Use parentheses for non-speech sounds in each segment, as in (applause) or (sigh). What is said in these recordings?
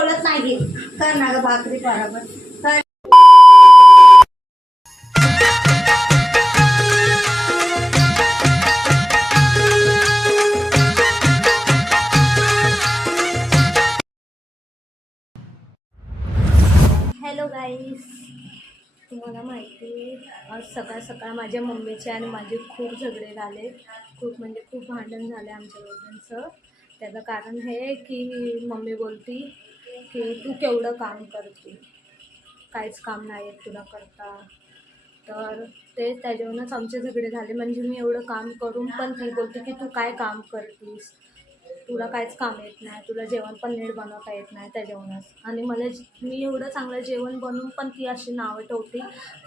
बोलत नाही कर ना ग भाकरी बरोबर. कर. हॅलो गाईस तुम्हाला माहिती आहे आज सकाळ सकाळ माझ्या मम्मीचे आणि माझे खूप झगडे झाले. खूप म्हणजे खूप भांडण झाले आमच्या दोघांचं त्याचं कारण हे की मम्मी बोलती की तू केवढं काम करते? काहीच काम नाही येत तुला करता. तर ते त्याच्यावरूनच आमचे झगडे झाले. म्हणजे मी एवढं काम करून पण ती बोलते की तू काय काम करतीस? तुला काहीच काम येत नाही. तुला जेवण पण नीट बनवता येत नाही त्याच्यावरूनच. आणि मला मी एवढं चांगलं जेवण बनवून पण ती अशी नावं ठेवते.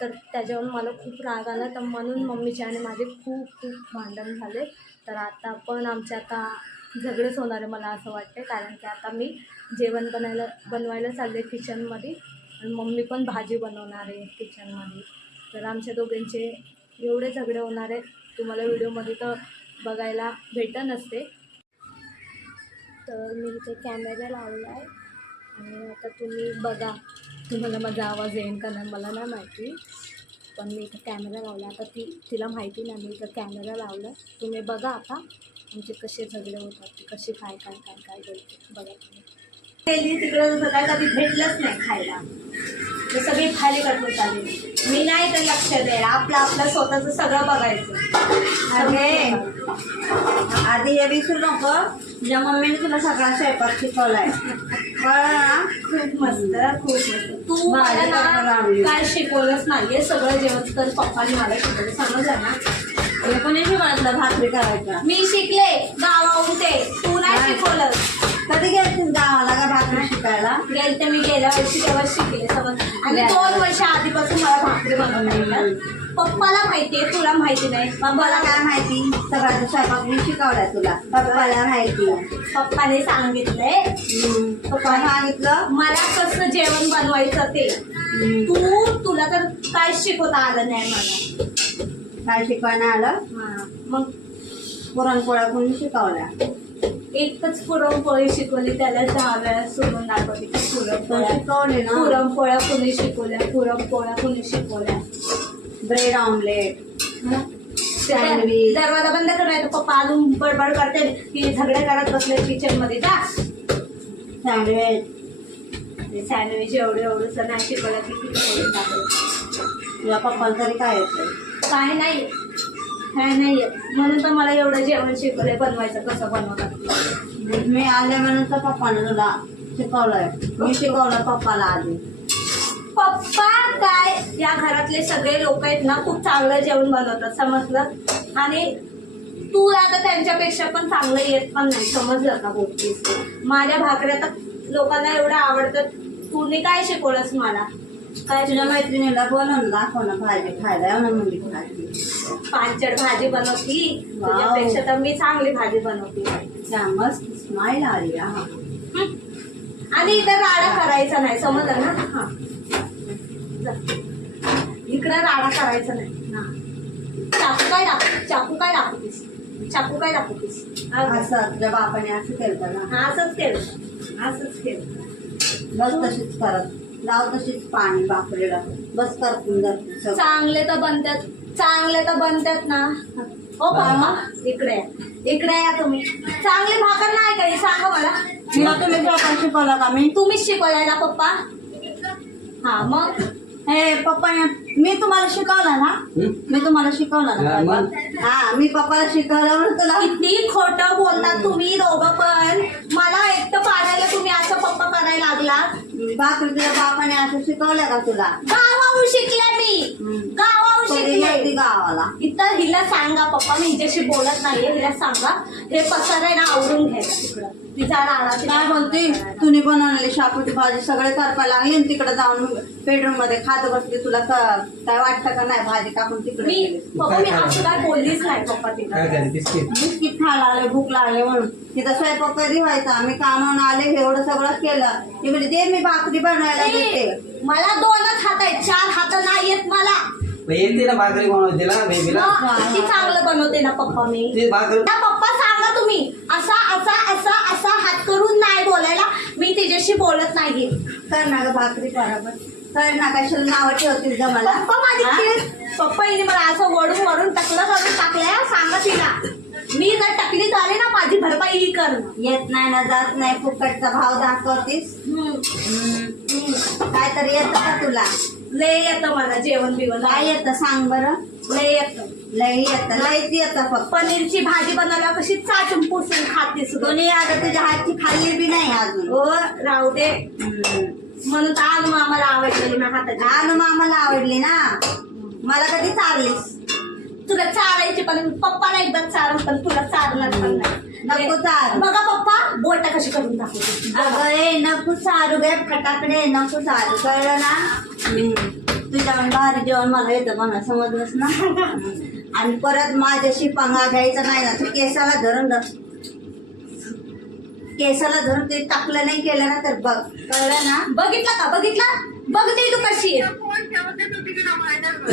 तर त्याच्यावरून मला खूप राग आला. तर म्हणून मम्मीचे आणि माझे खूप खूप भांडण झाले. तर आता पण आमचे आता झगडेच होणार आहे मला असं वाटते कारण की आता मी जेवण बनायला बनवायला चालले किचनमध्ये. आणि मम्मी पण भाजी बनवणार आहे किचनमध्ये. तर आमच्या दोघांचे एवढे झगडे होणार आहेत. तुम्हाला व्हिडिओमध्ये तर बघायला भेटत नसते तर मी इथे कॅमेरा लावला आहे. आणि आता तुम्ही बघा. तुम्हाला माझा आवाज येईन का नाही मला नाही माहिती. पण मी इथं कॅमेरा लावला. आता ती तिला माहिती नाही. मी इथं कॅमेरा लावला. तुम्ही बघा आता. आमचे कसे झगडे होतात ते कसे काय काय काय काय बोलते बघा तुम्ही. तिकडं सकाळ कधी भेटलंच नाही खायला. ते सगळी खाली करतो चालेल मी नाही तर लक्ष द्यायला आपलं आपलं स्वतःच सगळं बघायचं. अरे. आधी हे विसरू नको. तुझ्या मम्मीने तुला सगळा स्वयंपाक शिकवलाय. खूप मस्त खूप मस्त. तू मला. काय शिकवलंच नाहीये. सगळं जेवण तर पप्पाने मला शिकवलं. समजलं ना नाही शिकवलं भाकरी करायचा मी शिकले. गावाहून ते तू नाही. शिकवलं कधी गेलतीस गावाला का भाकरी शिकायला? गेलते मी गेल्या वर्षी तेव्हा शिकले समज. आणि. दोन वर्ष. आधीपासून मला भाकरी बनवता येतात पप्पाला माहितीये तुला माहिती नाही. मला काय माहिती? सगळ्याचा स्वयंपाक मी शिकवलाय तुला. पप्पाला माहिती. पप्पाने सांगितलंय. पप्पा सांगितलं? मला कसं जेवण बनवायचं ते. तू तुला तर काय शिकवता आलं नाही मला. काय शिकवायला आलं? मग पुरणपोळ्या कोणी शिकवल्या. एकच पुरणपोळी शिकवली त्याला दहा वेळा सोडून दाखवली. की पुरणपोळ्या शिकवले ना? पुरणपोळ्या कुणी शिकवल्या? पुरणपोळ्या कुणी शिकवल्या? Bread omelette sandwich. दरवाजा बंद करायचा पप्पा अजून बडबड करते. की झगडे करत बसले किचनमध्ये. जा. सँडविच. सँडविच एवढं एवढंच नाही शिकवलं की किती. तुझ्या पप्पाला तरी काय येतं काय नाही. काय नाही. म्हणून तर मला एवढं जेवण शिकवलंय बनवायचं कसं बनवतात मी आल्यानंतर म्हणून पप्पाने तुला शिकवलंय. मी शिकवलं पप्पाला आधी. पप्पा काय? या घरातले सगळे लोक आहेत ना खूप चांगलं जेवण बनवतात समजलं? आणि तू आता त्यांच्यापेक्षा पण चांगलं येत पण नाही समजलं का गोष्टी? माझ्या भाकऱ्या तर लोकांना एवढं आवडतं तूने काय शिकवलंस मला? काय तुझ्या मैत्रिणीला बोलवून दाखव ना भाजी खायला. ना मुली भाजी. पांचट भाजी बनवती. तुझ्यापेक्षा तर मी चांगली भाजी बनवते. त्या मस्त स्माईल आली हा? आणि इथं राडा करायचा नाही समजलं ना? हा. इकडं राडा करायचा नाही. हा. चाकू काय दाखव चाकू काय दाखवतीस चाकू काय दाखवतीस असं तुझ्या बापाने असं केलं ना. हा, असंच केलं. असंच केलं बस तशीच करत. लाव तशीच पाणी भाकरीला बस करपून जाते चांगले तर बनतात चांगले तर बनतात ना. हो का इकडे या. इकडे या तुम्ही. चांगली भाकर नाही काही सांगा मला. तुला तुम्ही शिकवला का मी? तुम्हीच शिकवलाय ना पप्पा. हा मग? हे पप्पा मी तुम्हाला शिकवलं ना? मी तुम्हाला शिकवलं ना हा, मग? स्वयंपाक? हा मी पप्पाला शिकवलं म्हणून तुला किती खोटं बोलतात तुम्ही दोघं पण. मला एकटं पाडायला तुम्ही असं पप्पा करायला लागला भाकरी तुझ्या बापाने असं शिकवलं का तुला? गावाहून शिकले मी. हम्म. गावाहून शिकले. गावाला? इथं हिला सांगा पप्पा मी हिच्याशी बोलत नाहीये. हिला सांगा. हे पसार आहे ना आवडून घ्यायचं तिकडं. काय बोलते? तुने बनवलेली शापूची भाजी सगळे करपा लागली आणि तिकडे जाऊन बेडरूममध्ये खात बसली. तुला काय वाटतं का नाही भाजी कापून तिकडे मी मी असं काय बोललीच नाही पप्पा बिस्किट बिस्किट खायला आले भूक लागले म्हणून. तिथं स्वयंपाक कधी व्हायचा? आम्ही कामावून आले एवढं सगळं केलं. ती म्हणजे दे मी भाकरी बनवायला देते. मला दोनच हात आहेत चार हात नाही येत मला. येते ना भाकरी बनवते ना बेबीला चांगलं बनवते ना पप्पा मी. ते भाकरी ना पप्पा तुम्ही असा असा असा असा हात करून नाही बोलायला मी तिच्याशी बोलत नाही कर ना ग भाकरी बरोबर. कर ना कशाला नावं ठेवतील ग मला? पप्पा माझी? केस पप्पा हिने मला असं वडून वडून टाकलं करून टाकलंय सांगा तिला. मी जर टकली झाले ना माझी भरपाई कर येत नाही ना जात नाही फुकटचा भाव दाखवतीस. काय तरी येतं का तुला? लय येतं मला जेवण बिवण काय येतं सांग बरं? लय येतं. लई येतं येतं फक्त. पनीरची भाजी बनवल्या कशी चाटून पुसून खाते सुद्धा कोणी आता तुझ्या हातची खाल्ली बी नाही अजून. हो राहू दे. म्हणून तर आज मामाला आवडलेली ना हाताची. अनु मामाला आवडली ना? मला कधी चाललीस तुला चारायची पण पप्पाला एकदा चार पण तुला चारणार पण नाही. नको चार. बघा पप्पा बोट कशी करून दाखवते. अगं ए नको चालू गे फटाकडे नको चालू कळलं ना? हम्म. तुझ्याहून भारी जेवण मला येतं म्हणा समजलंस ना. (laughs) आणि परत माझ्याशी पंगा घ्यायचा नाही ना तू केसाला धरून धर. केसाला धरून ते टाकलं नाही केलं ना तर बघ. कळलं ना? बघितलं का? बघितलं? बघते तू कशी आहे.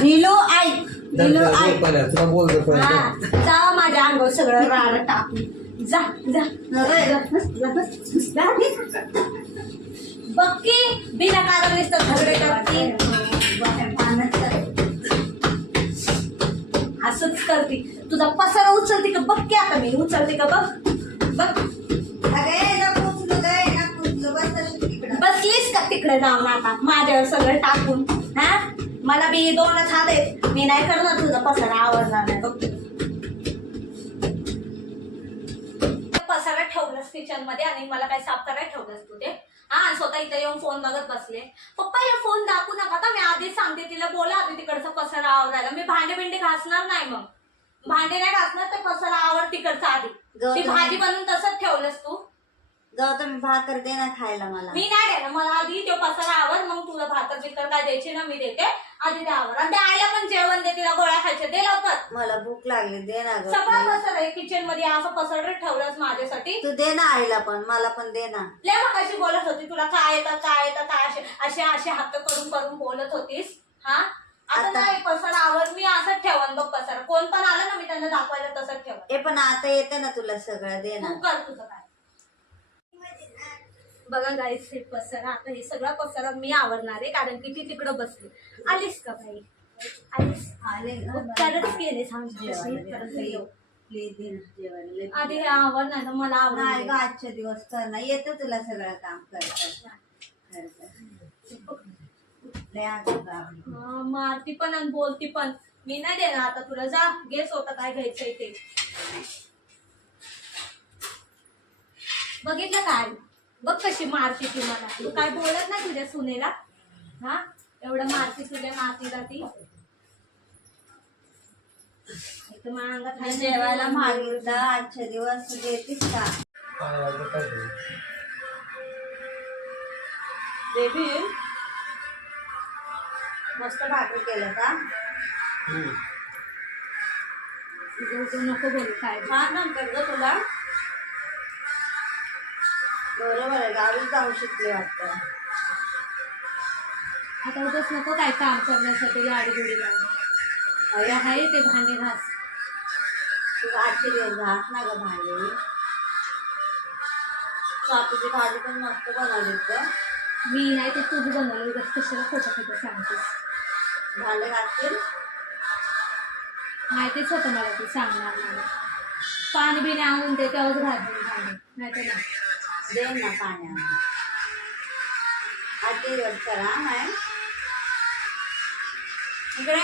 नीलू ऐक. नीलू ऐक. तुला बोलतो हा, जा माझ्या अंगावर सगळं राड टाकून जा जा. बघ की बिना कारण नुसतं झगडे करते. असंच करते. तुझा पसारा उचलते का? बघ की आता मी उचलते का बघ. बघ. बसलीस का तिकडे जाऊन आता? माझ्यावर सगळं टाकून. हा? मला बी दोनच हात आहेत. मी नाही करणार तुझा पसारा आवडणार नाही. बघ. पसारा ठेवलास किचनमध्ये आणि मला काय साफ करायला ठेवलंस तू ते? हा स्वतः इथे येऊन फोन बघत बसले. पप्पा हे फोन दाखवू नका आता मी आधीच सांगते तिला बोला आधी तिकडचा पसारा आवडायला मी भांडे बिंडे घासणार नाही मग. भांडे नाही घासणार ते पसारा आवड तिकडचा आधी? ती भाजी बनवून तसंच ठेवलंस तू. गौतमी भाकर दे ना खायला मला. मी नाही देणार. मला आधी तो पसारा आवड मग तुला भाकर बिकर काय द्यायची ना मी देते. आधी ते आवड आणि त्या आईला पण जेवण दे तिला गोळ्या खायचे दे मला भूक लागली दे ना सगळं गं पसार आहे किचनमध्ये असं पसरत ठेवलंस माझ्यासाठी. तू दे ना आईला पण मला पण दे ना. लय मग अशी बोलत होती तुला काय येतं काय येतं काय असे असे असे हात करून करून बोलत होतीस. हा? आता आता- नाही पसारा आवड मी असंच ठेवन बघ पसारा. कोण पण आलं ना मी त्यांना दाखवायला तसंच ठेवन. हे पण आता येते ना तुला सगळं दे ना. तू कर तुझं काय. बघा गाईस हे पसारा आता हे सगळा पसारा मी आवडणार आहे कारण की ती तिकडं बसली. आलीस का बाई? उपकारच केले सांगते आधी हे आवड नाही तर मला नाही ग आवड आजच्या दिवस कर ना येतं तुला सगळं काम कर कर. कर, कर. लय आगाऊ गाव. मारती पण आणि बोलती पण. मी नाही देणार आता तुला. जा घे स्वतः काय घ्यायचंय ते. बघितलं काय? बघ कशी मारती ती मला. तू काय बोलत नाही तुझ्या सुनेला? हा? एवढं मारती तुझ्या नातीला ती जेवायला मागितलं आजच्या दिवस देतीस का? बेबी मस्त भाकरी केलं का? तुझं नको बोलू काय छान नंतर ग तुला. बरोबर आहे गावी जाऊ शिकले वाटतं. आता उगाच नको काय काम करण्यासाठी लाडी गुडी लावून. अरे आहे ते भांडे घास. तू आजचे दिवस घास ना ग भांडे. शापूची भाजी पण मस्त बनवली ग. मी नाही ते तुझं बनवलं. उगाच कशाला खोटं खोटं सांगतेस? भांडे घासतील? माहितीच होतं मला ते सांगणार मला. पाणी बिणी आणून दे तेव्हाच घालते भांडे. नाही तर नाही. देईन ना पाण्यात आजचे दिवस करा नाही? इकडे